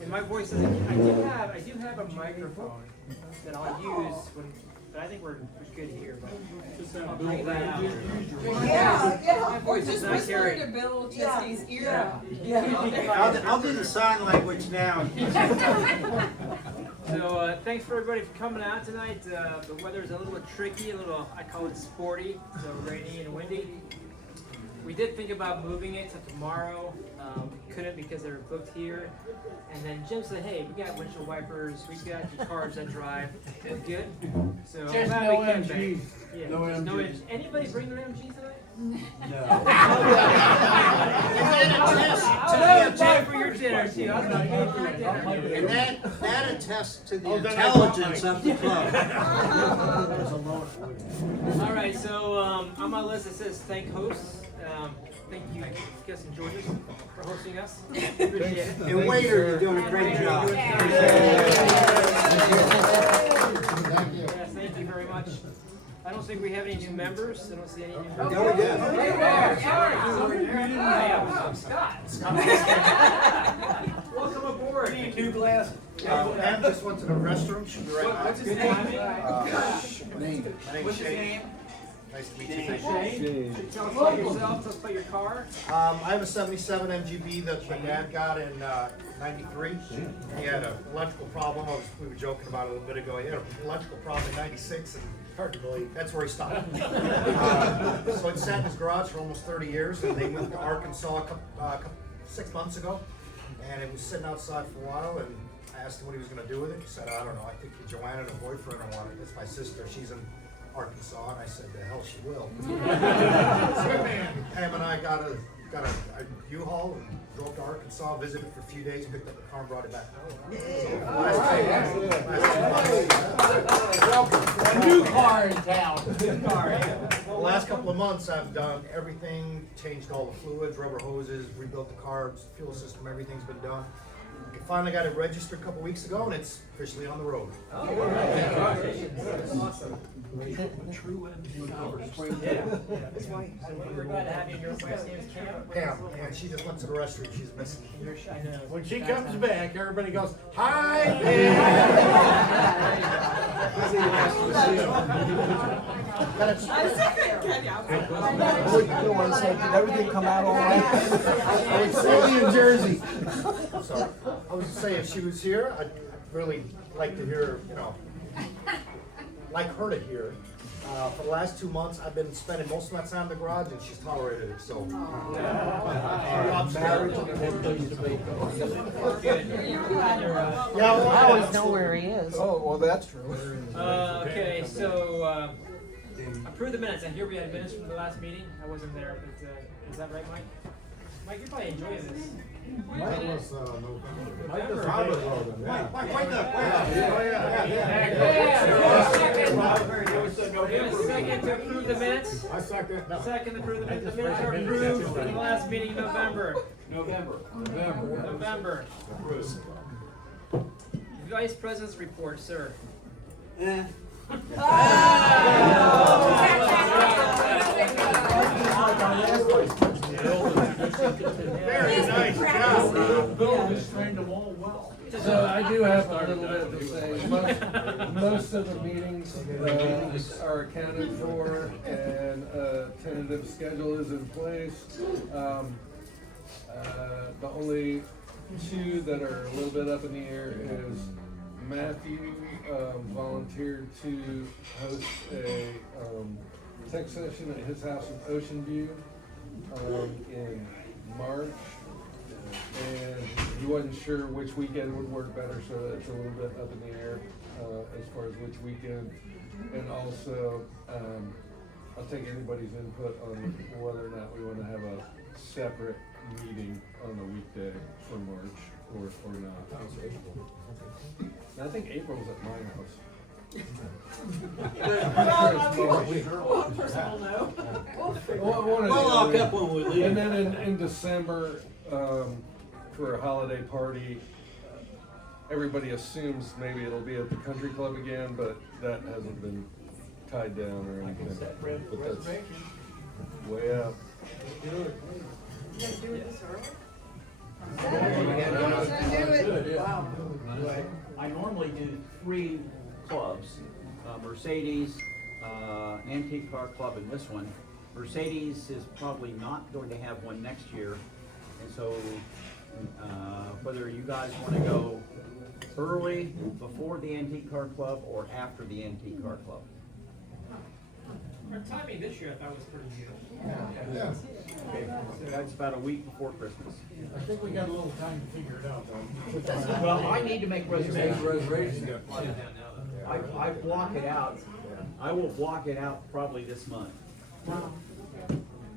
And my voice doesn't. I do have a microphone that I'll use when. But I think we're good here. But I'll pull that out. Yeah, My or voice is just not whisper carried. to Bill Chesty's ear. I'll do the sign language now. So thanks for everybody for coming out tonight. The weather's a little tricky, a little, I call it sporty, so rainy and windy. We did think about moving it to tomorrow. Couldn't because they were booked here. And then Jim said, hey, we got windshield wipers, we got the cars that drive. We're good. So I'm Just glad no we came MGs. back. Yeah, No just no MGs. MGs. Anybody bring their MGs tonight? I was paying for your dinner too. I was gonna pay for your dinner. And that attests to the Oh, then I brought intelligence mine. of the club. All right, so on my list it says thank hosts. Thank you, Gus and Georges, for hosting us. Appreciate it. And waiter, you're doing a great job. Yes, thank you very much. I don't think we have any new members. I don't see any new members. Yeah, we do. Welcome aboard. Two glasses. Pam just went to the restroom. She'll be right back. What's his name? My name's Shane. Nice to meet you. Shane. Tell us about yourself. Tell us about your car. I have a 77 MGB that my dad got in '93. He had an electrical problem. We were joking about it a little bit ago. He had an electrical problem in '96, and hard to believe that's where he stopped. So it sat in his garage for almost 30 years, and they moved to Arkansas 6 months ago, and it was sitting outside for a while. And I asked him what he was going to do with it. He said, "I don't know. I think Joanna and her boyfriend will want it. It's my sister. She's in Arkansas," and I said, "The hell she will." Pam and I got a U-Haul and drove to Arkansas, visited for a few days, picked up the car and brought it back. A new car in town. The last couple of months, I've done everything, changed all the fluids, rubber hoses, rebuilt the car, fuel system, everything's been done. I finally got it registered a couple weeks ago, and it's officially on the road. That's awesome. True MG. We're glad to have you. Your wife's name is Cam. Pam, and she just went to the restroom. She's missing. I know. When she comes back, everybody goes, hi, Did everything come out all right? Only in Jersey. Sorry. I was to say, if she was here, I'd really like to hear, like her to hear. For the last 2 months, I've been spending most of my time in the garage, and she's tolerated it, so. Marriage and everything's debate. I always know where he is. Oh, well, that's true. Okay, so approve the minutes. I hear we had minutes from the last meeting. I wasn't there, but is that right, Mike? Mike, you're probably enjoying this. November. Second to approve the minutes. I second. Second to approve the minutes. The minutes are approved from the last meeting in November. November. Vice President's report, sir. Very nice job. Bill just trained them all well. So I do have a little bit to say. Most of the meetings are accounted for, and a tentative schedule is in place. The only two that are a little bit up in the air is Matthew volunteered to host a tech session at his house in Ocean View in March, and he wasn't sure which weekend would work better, so it's a little bit up in the air as far as which weekend. And also, I'll take anybody's input on whether or not we want to have a separate meeting on a weekday for March or not. I think April's at my house. We'll lock up when we leave. And then in December, for a holiday party, everybody assumes maybe it'll be at the country club again, but that hasn't been tied down or anything. But that's way up. Do it. but I normally do 3 clubs, Mercedes, Antique Car Club, and this one. Mercedes is probably not going to have one next year, and so whether you guys want to go early, before the Antique Car Club, or after the Antique Car Club. Our timing this year I thought was pretty good. Okay, so that's about a week before Christmas. I think we got a little time to figure it out, though. Well, I need to make reservations. Reservations. I block it out. I will block it out probably this month.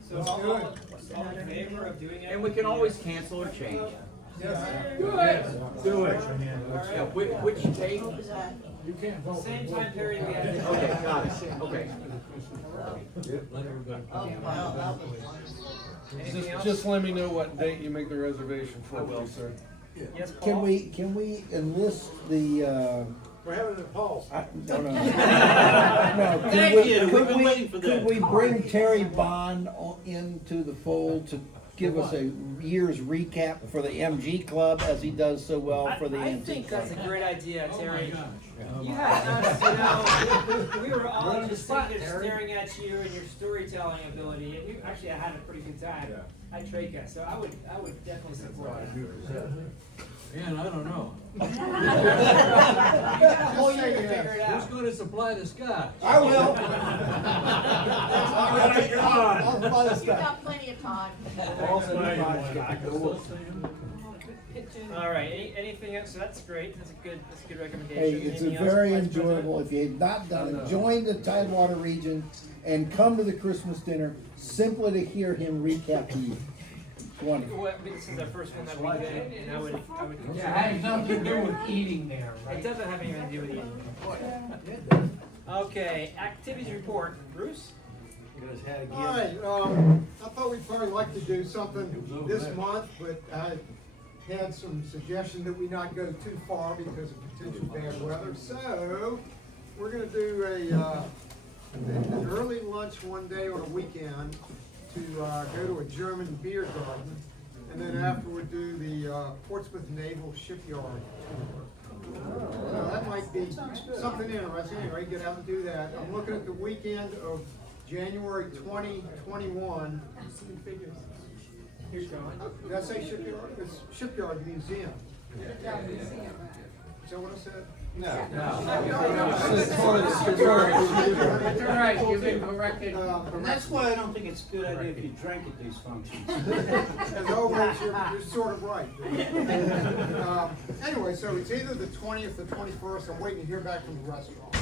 So all in favor of doing it? And we can always cancel or change. Do it. Do it. Yeah, which date? You can't vote. Same time period we had. Okay, got it, okay. Anything else? Just let me know what date you make the reservation for, I will. please, sir. Yes, Paul? Can we enlist the, We're having a pulse. no, no. No, could Thank we- you. We've could been we- waiting for Could that. we bring Terry Bond into the fold to give us a year's recap for the MG Club as he does so well for the I Antique think Club? that's a great idea, Terry. You had us, we were all just sitting there staring at you and your storytelling ability, and you actually had a pretty good time at Treka, so I would definitely support that. Man, I don't know. You got a whole year to figure it Who's out. gonna supply the scotch? I will. You've got plenty of time. All right, anything else? So that's great, that's a good recommendation. Hey, it's Anything else, very Vice President? enjoyable. If you've not done it, join the Tidewater region and come to the Christmas dinner simply to hear him recap the year. It's wonderful. Well, this is our first one that we did, and I would. has nothing to do with eating there, It doesn't have anything to do with eating. Okay, activities report, Bruce? Hi, I thought we'd probably like to do something this month, but I had some suggestion that we not go too far because of potential bad weather. So, we're gonna do an early lunch one day on a weekend to go to a German beer garden, and then afterward do the Portsmouth Naval Shipyard. So that might be something interesting, anyway, get out and do that. I'm looking at the weekend of January 2021. Here's going. Did I say shipyard? It's Shipyard Museum. Is that what I said? All right, you've been corrected. And that's why I don't think it's a good idea if you drink at these functions. As always, you're sort of right. Anyway, so it's either the 20th or 21st. I'm waiting to hear back from the restaurant.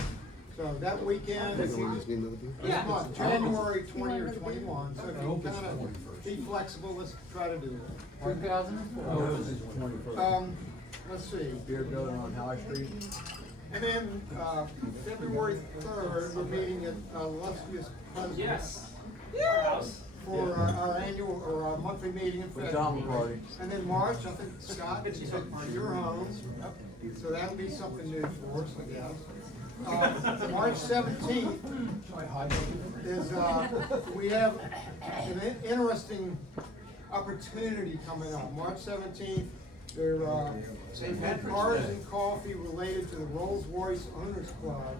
So that weekend is this month, January 20 or 21. So if you kind of be flexible, let's try to do it. 2004. Let's see. Beer garden on High Street. And then, February 3rd, we're meeting at Illustrious Cousins. Yes. For our annual, or our monthly meeting in February. And then March, I think, Scott, it's at your home. So that'll be something new for us, I guess. March 17th is, we have an interesting opportunity coming up. March 17th, they've had cars and coffee related to the Rolls-Royce Owners Club.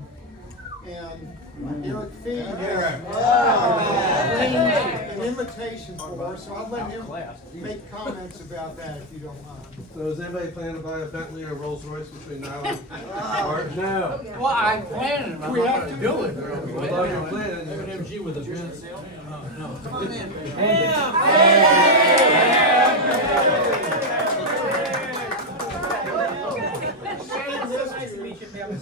And Eric Fee has an invitation for us, so I'll let him make comments about that if you don't mind. So is anybody planning to buy a Bentley or Rolls Royce between now and March? No. Well, I planned it, I'm We not have gonna to do it. Well, if you're planning, MG with a Benz. Nice to meet you, family.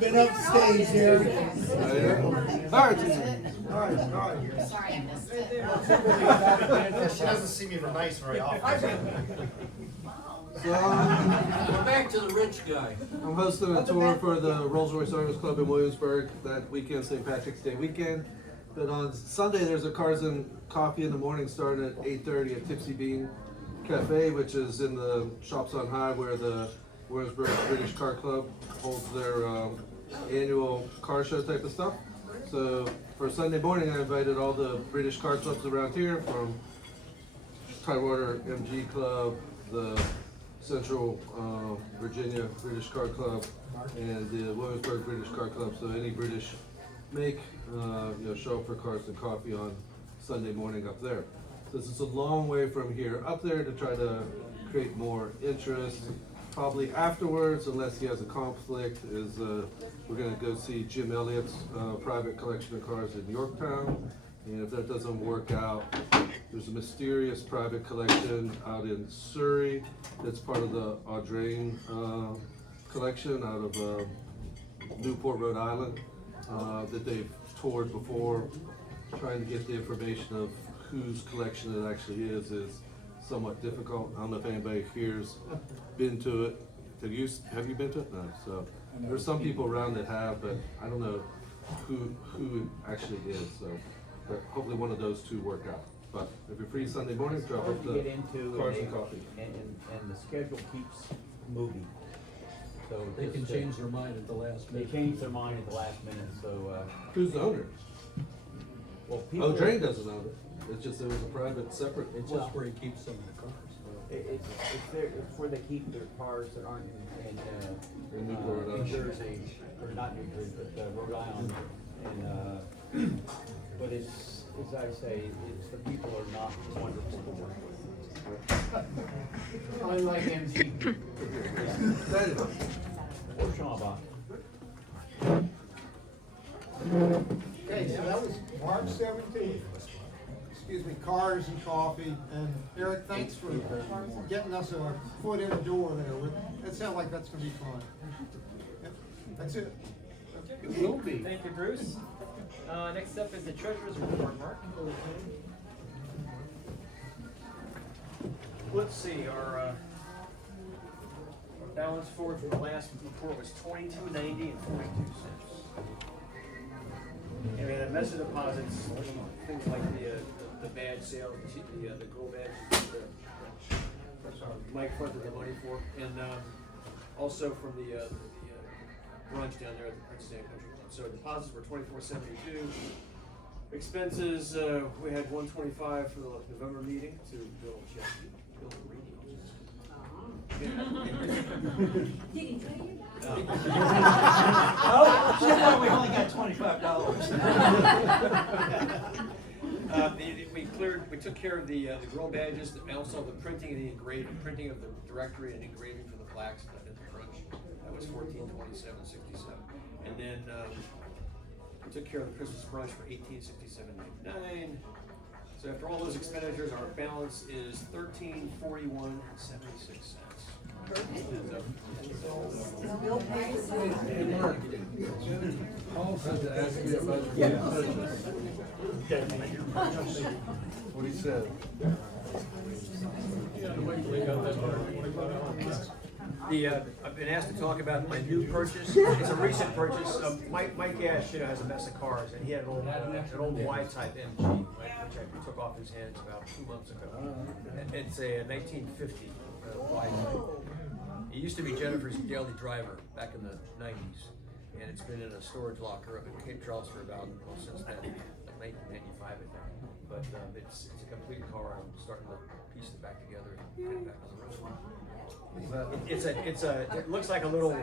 Been upstage here. All right. She doesn't see me for nice very often. So We're back to the rich guy. I'm hosting a tour for the Rolls Royce Owners Club in Williamsburg that weekend, St. Patrick's Day weekend. But on Sunday, there's a Cars and Coffee in the morning starting at 8:30 at Tipsy Bean Cafe, which is in the Shops on High where the Williamsburg British Car Club holds their annual car show type of stuff. So for Sunday morning, I invited all the British car clubs around here from Tidewater MG Club, the Central Virginia British Car Club, and the Williamsburg British Car Club. So any British make, show up for Cars and Coffee on Sunday morning up there. This is a long way from here up there to try to create more interest. Probably afterwards, unless he has a conflict, is we're gonna go see Jim Elliott's private collection of cars in Yorktown. And if that doesn't work out, there's a mysterious private collection out in Surrey that's part of the Audrain collection out of Newport, Rhode Island, that they've toured before. Trying to get the information of whose collection it actually is somewhat difficult. I don't know if anybody here's been to it. Have you been to it? No. So there's some people around that have, but I don't know who it actually is. So, but hopefully one of those two work out. But if you're free Sunday morning, drop Hard up to to get into, Cars and Coffee. and the schedule keeps moving. So They can just, change their mind at the last They minute. change their mind at the last minute, so, Who's the owner? well, people. Drain doesn't own it. It's just, it was a private, separate. It's just where he keeps some of the cars. It's where they keep their cars that aren't In Newport, New Jersey, or not New Jersey, but Rhode Island, and, but it's, as I say, it's, the people are not wonderful to work with. I like MG. Or Schaumbach. Okay, so that was March 17th. Excuse me, Cars and Coffee. And Eric, thanks for getting us a foot in the door there. That sounds like that's gonna be fun. Yep, that's it. It will be. Thank you, Bruce. Next up is the treasurer's report, Mark. Let's see, our balance forward from the last report was $22.90 and 42 cents. And we had a mess of deposits, things like the badge sale, the gold badge, Mike fronted the money for, and also from the brunch down there at the Prince State Country Club. So deposits were $24.72. Expenses, we had $125 for the November meeting to Bill Oh, she thought we only got $25. We took care of the grill badges, and also the printing and the printing of the directory and engraving for the plaques at the brunch. That was $1427.67. And then we took care of the Christmas brunch for $1867.99. So after all those expenditures, our balance is $1341.76. Hey, Mark, Paul said to ask you about your purchase. What he said. I've been asked to talk about my new purchase. It's a recent purchase. Mike Ash, has a mess of cars, and he had an old Y-type MG, which I took off his hands about 2 months ago. It's a 1950 Y-type. It used to be Jennifer's daily driver back in the 90s, and it's been in a storage locker up in Cape Charles for since then, like 1995, I think. But it's a complete car. I'm starting to piece it back together and get it back on the road. It looks like a little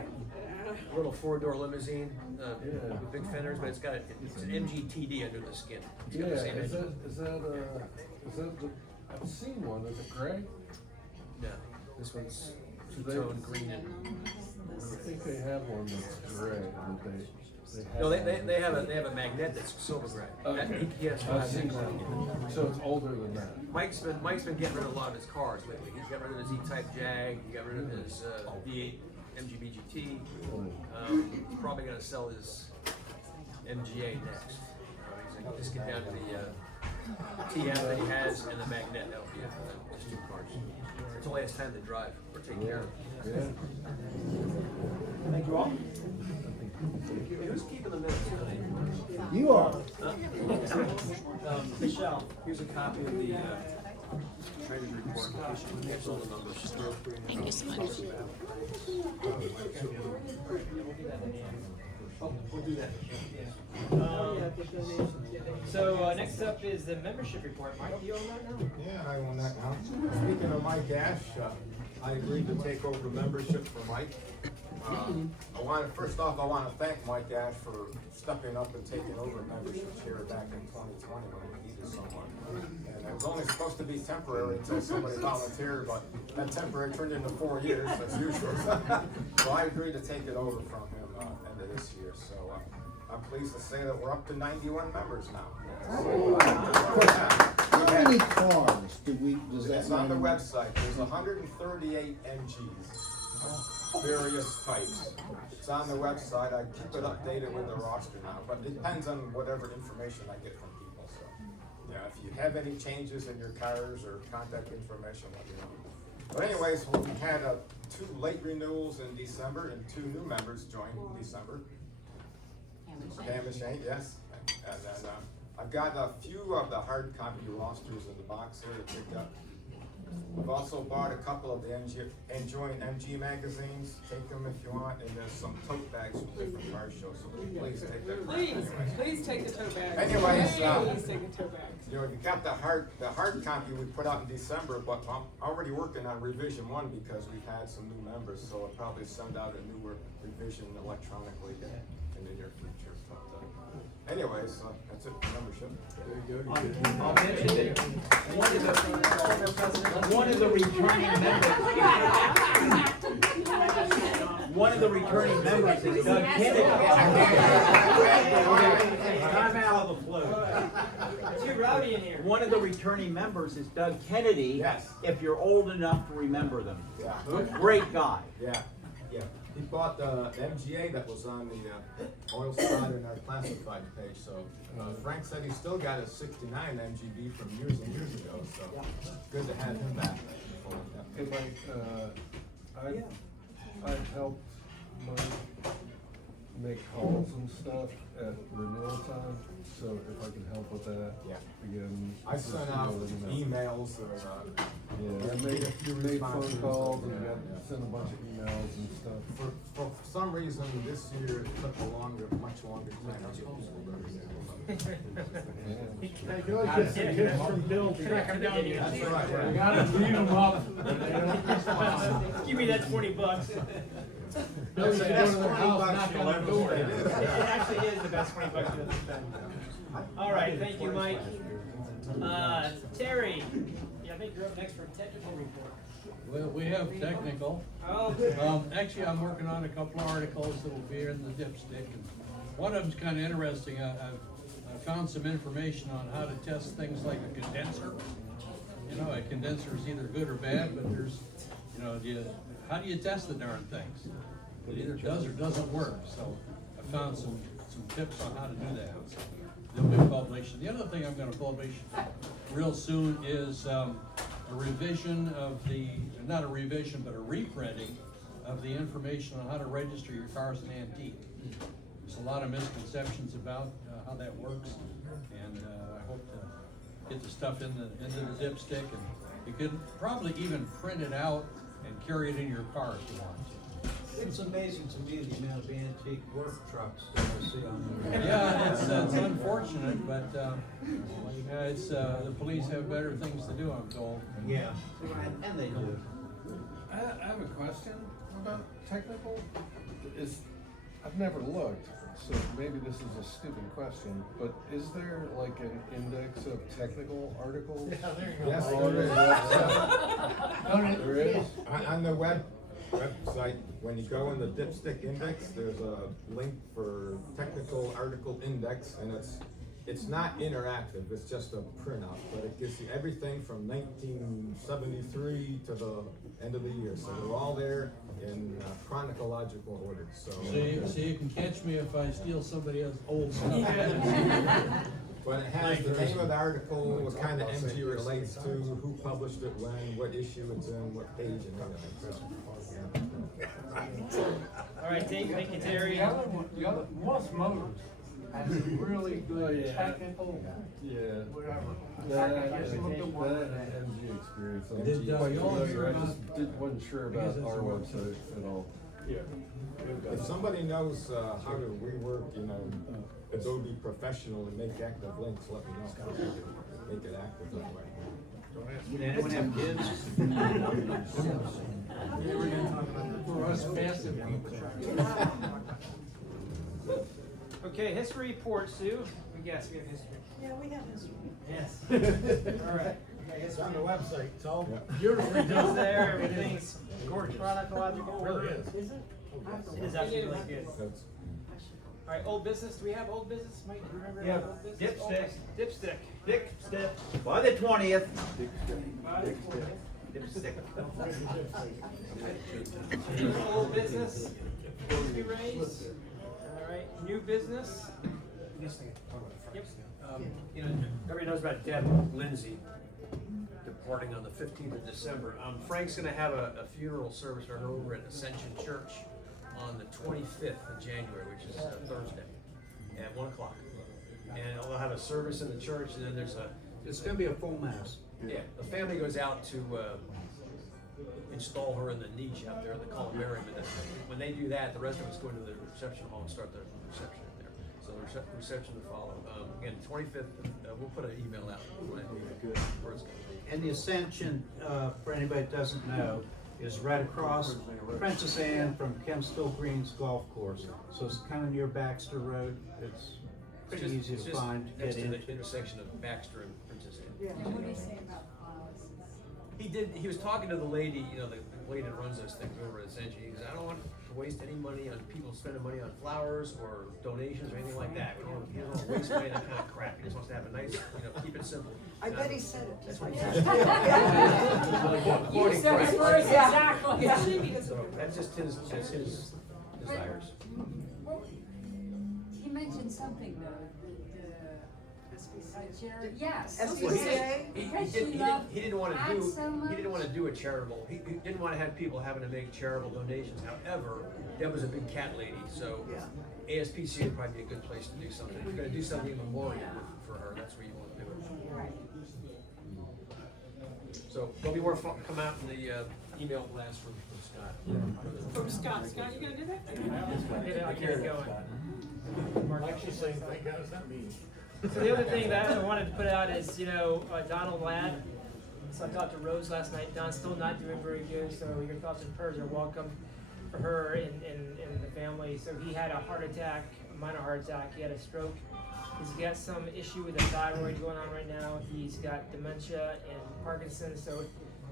4-door limousine with big fenders, but it's an MGTD under the skin. It's got the same Is engine. that I've seen one, is it gray? No, this one's two-tone green and. I think they have one that's gray, but they have. No, they have a magnet that's silver gray. I've seen one, so it's older than that. Mike's been getting rid of a lot of his cars lately. He's got rid of his E-Type Jag. He got rid of his V8 MGB-GT. He's probably going to sell his MGA next. He's going to just get down to the TM that he has and the magnet. That'll be it for just 2 cars. Until he has time to drive or take care of it. Yeah. Thank you all. Who's keeping the minutes tonight? You are. Michelle, here's a copy of the treasurer's report. Here's all the numbers. Thank you so much. Oh, we'll do that. So next up is the membership report. Mike, you on that now? Yeah, I own that now. Speaking of Mike Ash, I agreed to take over membership for Mike. First off, I want to thank Mike Ash for stepping up and taking over membership here back in 2020 when we needed someone. And it was only supposed to be temporary until somebody volunteered, but that temporary turned into 4 years as usual. So I agreed to take it over from him end of this year. So I'm pleased to say that we're up to 91 members now. How many cars does that? It's on the website. There's 138 MGs, various types. It's on the website. I keep it updated with the roster now, but it depends on whatever information I get from people. So, yeah, if you have any changes in your cars or contact information, let me know. But anyways, we had 2 late renewals in December and 2 new members joined in December. Cam yes. And then I've got a few of the hard copy rosters in the box here to pick up. We've also bought a couple of the Enjoying MG magazines. Take them if you want, and there's some tote bags from different car shows, so please take them. Please take the tote bags. Anyways, Please take the tote bags. you know, you got the hard copy we put out in December, but I'm already working on revision 1 because we've had some new members, so I'll probably send out a newer revision electronically in the near future. But, anyways, that's it for membership. I'll mention that one of the returning members is Doug Kennedy. I'm out of the flow. Too rowdy in here. One of the returning members is Doug Kennedy. Yes. If you're old enough to remember them. Yeah. Great guy. Yeah. He bought the MGA that was on the oil side in our classified page, so Frank said he still got a 69 MGB from years and years ago, so good to have him back. Hey Mike, I've helped Mike make calls and stuff at renewal time, so if I can help with that. Yeah. Again. I sent out emails or, yeah, I made phone calls and sent a bunch of emails and stuff. for some reason this year it took much longer time to get people registered. That's right. Gotta clean them up. Give me that $20. That's the best $20 you'll ever spend. It actually is the best $20 you'll ever spend. All right, thank you, Mike. Terry, yeah, I think you're up next for a technical report. Well, we have technical. Oh, Actually, I'm working on a couple of articles that will be in the dipstick. And one of them's kind of interesting. I found some information on how to test things like a condenser. You know, a condenser is either good or bad, but there's, you know, how do you test the darn things? It either does or doesn't work. So I found some tips on how to do that. They'll be published. The other thing I'm going to publish real soon is a revision of not a revision, but a reprinting of the information on how to register your car as an antique. There's a lot of misconceptions about how that works, and I hope to get the stuff into the dipstick, and you can probably even print it out and carry it in your car if you want to. It's amazing to me the amount of antique work trucks that I see on there. Yeah, it's unfortunate, but yeah, it's the police have better things to do, I'm told. Yeah, and they do. I have a question about technical. I've never looked, so maybe this is a stupid question, but is there like an index of technical articles? Yeah, there you go. Yes, On the website? There is? On the website, when you go in the dipstick index, there's a link for technical article index, and it's not interactive, it's just a printout, but it gives you everything from 1973 to the end of the year, so they're all there in chronological order, so. So you can catch me if I steal somebody else's old stuff. But it has the name of the article, what kind of MG relates to, who published it when, what issue it's in, what page, and everything. all right, thank you, Terry. Most motors has some really good technical, Yeah. whatever. That I just looked at one of that. MG experience. Did, I'm quite you all familiar. hear I about- just wasn't sure about because our it's a website at all. If somebody knows, how to rework, Adobe Professional and make active links, let me know. Make it active that way. Did anyone have kids? For us passive people. Okay, history report, Sue. Yes, we have history. Yeah, we have this. Yes. All right. It's on the website, it's all Beautifully done there. Everything's gorgeous. Chronological. Really is. Is it? It is actually really good. That's- All right, old business. Do we have old business? Mike, do you remember? Yeah, old business? dipstick. Dipstick. Dipstick. By the 20th. Dipstick. Old business. To be raised. All right, new business. Yep. Everybody knows about Deb Lindsay departing on the 15th of December. Frank's gonna have a funeral service for her over at Ascension Church on the 25th of January, which is Thursday, at 1 o'clock. And they'll have a service in the church, and then there's It's gonna be a full mass. the family goes out to install her in the niche out there in the columbarium. And then when they do that, the rest of us go into the reception hall and start the reception in there. So the reception will follow. Again, 25th, we'll put an email out. Where it's going. And the Ascension, for anybody that doesn't know, is right across Princess Anne from Kempsville Greens Golf Course. So it's kind of near Baxter Road. It's pretty easy It's to just find, next get to into. the intersection of Baxter and Princess Anne. Yeah. What do you say about policies? He was talking to the lady, the lady that runs those things over at Ascension. He goes, I don't want to waste any money on people spending money on flowers or donations or anything like that. He doesn't want to waste money on that kind of crap. He just wants to have a nice, keep it simple. I bet he said it. That's what he Yeah. said. You said it first, exactly. Especially because So of. that's his desires. Well, he mentioned something though, charity, yes. SPCA? He didn't want to do a charitable. He didn't want to have people having to make charitable donations. However, Deb was a big cat lady, so ASPCA would probably be a good place to do something. If you're going to do something in memoriam for her, that's where you want to do it. Right. So there'll be more come out in the email blast from Scott. From Scott. Scott, you gonna do that? I get it going. Actually saying, thank God it's not me. So the other thing that I wanted to put out is, Donald Ladd. So I talked to Rose last night. Don's still not doing very good, so your thoughts and prayers are welcome for her and the family. So he had a heart attack, a minor heart attack. He had a stroke. He's got some issue with the thyroid going on right now. He's got dementia and Parkinson's, so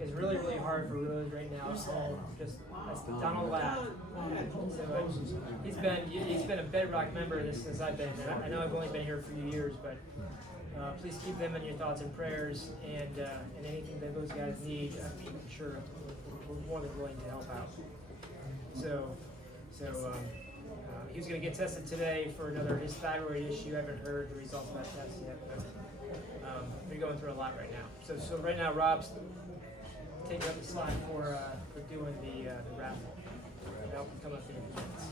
it's really, really hard for Rose right now. So that's Donald Ladd. So he's been a bedrock member of this since I've been here. I know I've only been here for a few years, but please keep them in your thoughts and prayers, and anything that those guys need, I'm sure we're more than willing to help out. So he was going to get tested today for his thyroid issue. I haven't heard the results of that test yet, but they're going through a lot right now. So right now, Rob's taking up the slack for doing the raffle. That'll come up in a few minutes.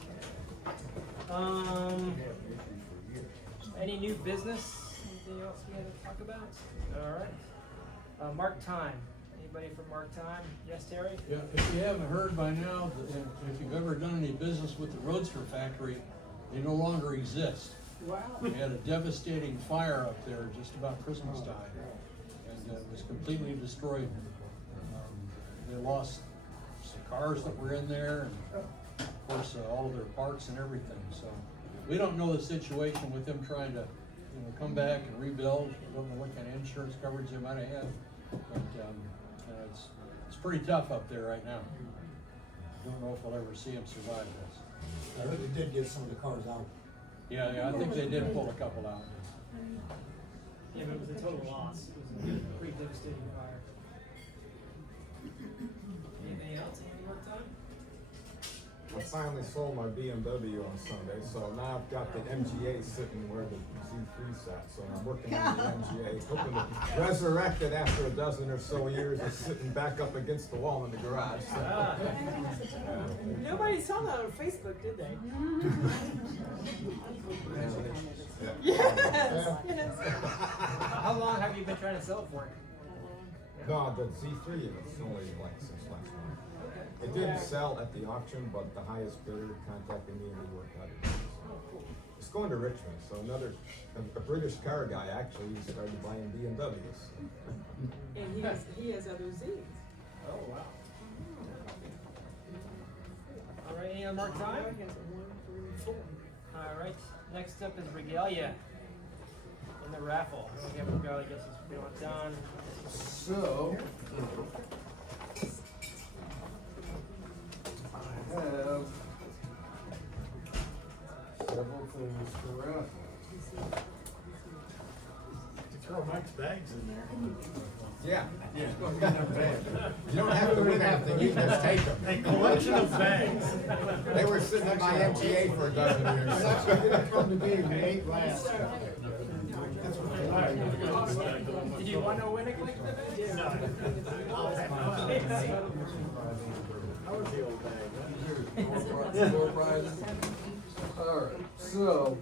Any new business? Anything else we had to talk about? All right. Mark Time. Anybody from Mark Time? Yes, Terry? Yeah, if you haven't heard by now, if you've ever done any business with the Roadster factory, they no longer exist. Wow. We had a devastating fire up there just about Christmas time, and it was completely destroyed. They lost some cars that were in there, and of course all of their parts and everything. So we don't know the situation with them trying to, come back and rebuild. We don't know what kind of insurance coverage they might have had, but it's pretty tough up there right now. Don't know if we'll ever see them survive this. I heard they did get some of the cars out. Yeah, I think they did pull a couple out. Yeah, but it was a total loss. It was a pretty devastating fire. Anything else? Any more time? I finally sold my BMW on Sunday, so now I've got the MGA sitting where the Z3's at. So I'm working on the MGA, hoping to resurrect it after a dozen or so years of sitting back up against the wall in the garage. So, Nobody saw that on Facebook, did they? yeah. Yes. How long have you been trying to sell it for? No, the Z3 is only like 6 last month. It didn't sell at the auction, but the highest bidder contacted me and we worked out it. It's going to Richmond, so a British car guy actually started buying BMWs. And he has other Z's. Oh, wow. All right, any other mark time? All right, next up is Regalia in the raffle. We have Regalia, I guess it's pretty much done. So, I have several things to raffle. Throw Mike's bags in there. Yeah. Yeah. You don't have to win anything, you can just take them. A collection of bags. They were sitting in my MTA for a dozen years. That's what didn't come to me, we ate last. Did you want to win a collection of bags? No. How was the old bag? Door prizes. All right, so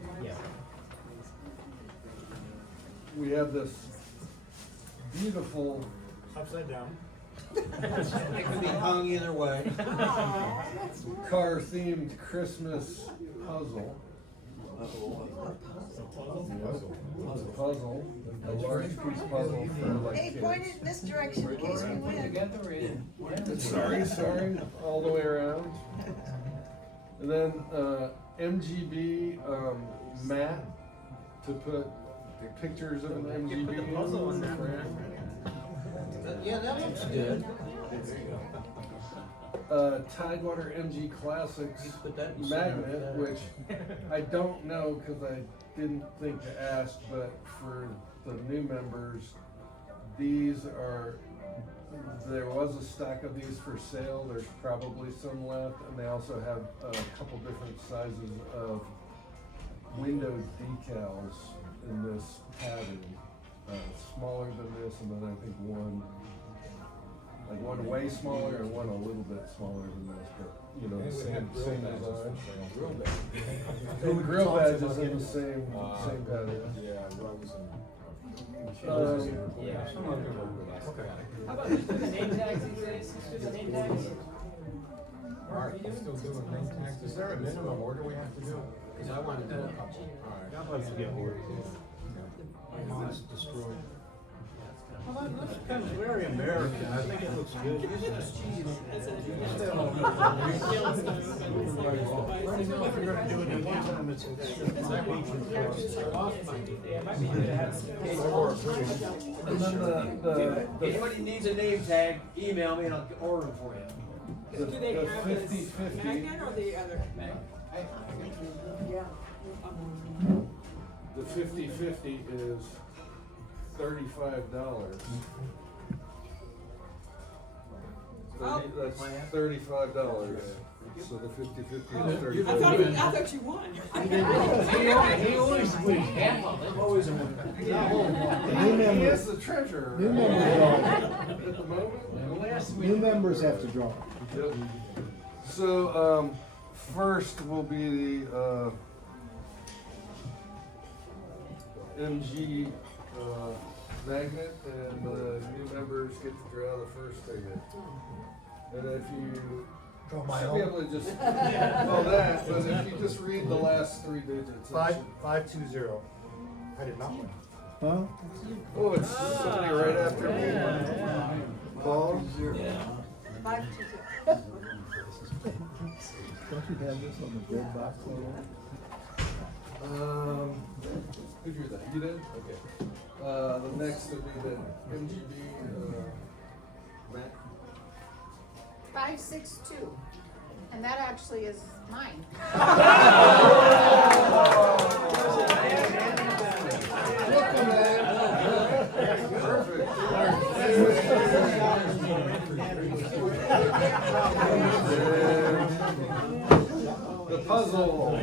we have this beautiful Upside down. It could be hung either way. car-themed Christmas puzzle. It's a puzzle, a large piece puzzle for like Hey, kids. point it in this direction in case we win. Sorry, all the way around. And then MGB mat to put pictures of an MGB in the frame. Yeah, that looks good. Tidewater MG Classics Put that in the center of magnet, that. which I don't know because I didn't think to ask, but for the new members, there was a stack of these for sale. There's probably some left, and they also have a couple different sizes of window decals in this pattern. Smaller than this, and then I think one way smaller and one a little bit smaller than this, but you know, the same design. And the grill badge is in the same pattern. Yeah, rugs and. Yeah. How about just do the name tags these days? Let's do the name tags. Alright, we're still doing name tags. Is there a minimum order we have to do? Cause I wanna do a couple. Alright. I'd like to get more. Mine's destroyed. Well, this becomes very American. I think it looks good. If you're gonna do it in one time, it's And then the Anybody needs a name tag, email me and I'll order them for you. Do they the have this 50/50. magnet or the other? Yeah. The 50/50 is $35. Oh. That's $35. So the 50/50 is I $35. thought you won. He always wins half of it. Always a winner. New He members, is the treasurer. new members draw. At the moment. New members have to draw. Yep. So, first will be the, MG, magnet, and the new members get to draw the first ticket. And if you, Draw my should be own. able to just, know that, but if you just read the last 3 digits. it should- 520. I did not win. Huh? Oh, it's somebody right after me. Paul? Don't you have this on the bid box somewhere? Who drew that? You did? Okay. The next would be the MGB, Matt. 562. And that actually is mine. The puzzle.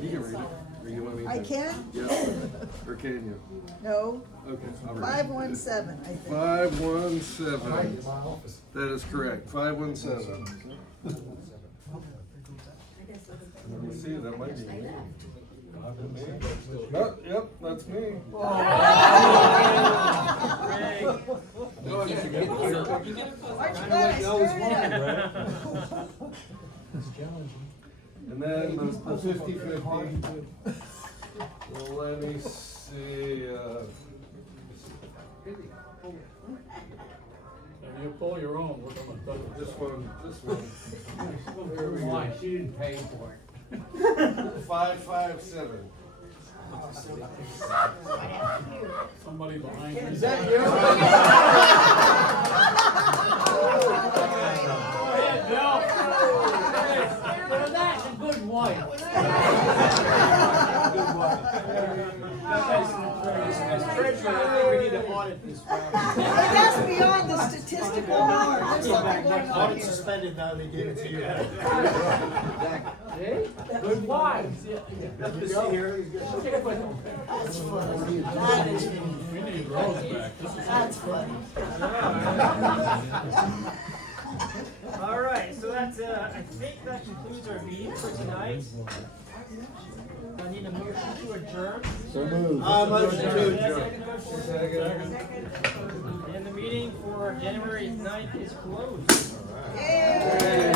You can read it. Or you want me to? I can? Yeah. Or can you? No. Okay. I'll read it. 517, I think. 517. That is correct. 517. Let me see, that might be me. Yep, that's me. And then the 50/50. Well, let me see, If you pull your own, we're gonna touch it. this one. There we Why, go. she didn't pay for it. 557. Somebody behind me. Is that you? Go ahead, Bill. Well, that's a good wife. As treasurer, I think we need to audit this. That's beyond the statistical norm. There's something going on Audit here. suspended now, they gave it to you. Good wife. Nothing to see here. That's funny. That is, We need Rose back. This is. that's funny. All right, so that's, I think that concludes our meeting for tonight. I need a motion to adjourn. So moved. Motion to Second motion. Second. And the meeting for January 9th is closed. Yay.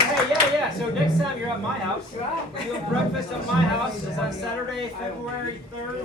Hey, yeah, so next time you're at my house, we're doing breakfast at my house. It's on Saturday, February 3rd.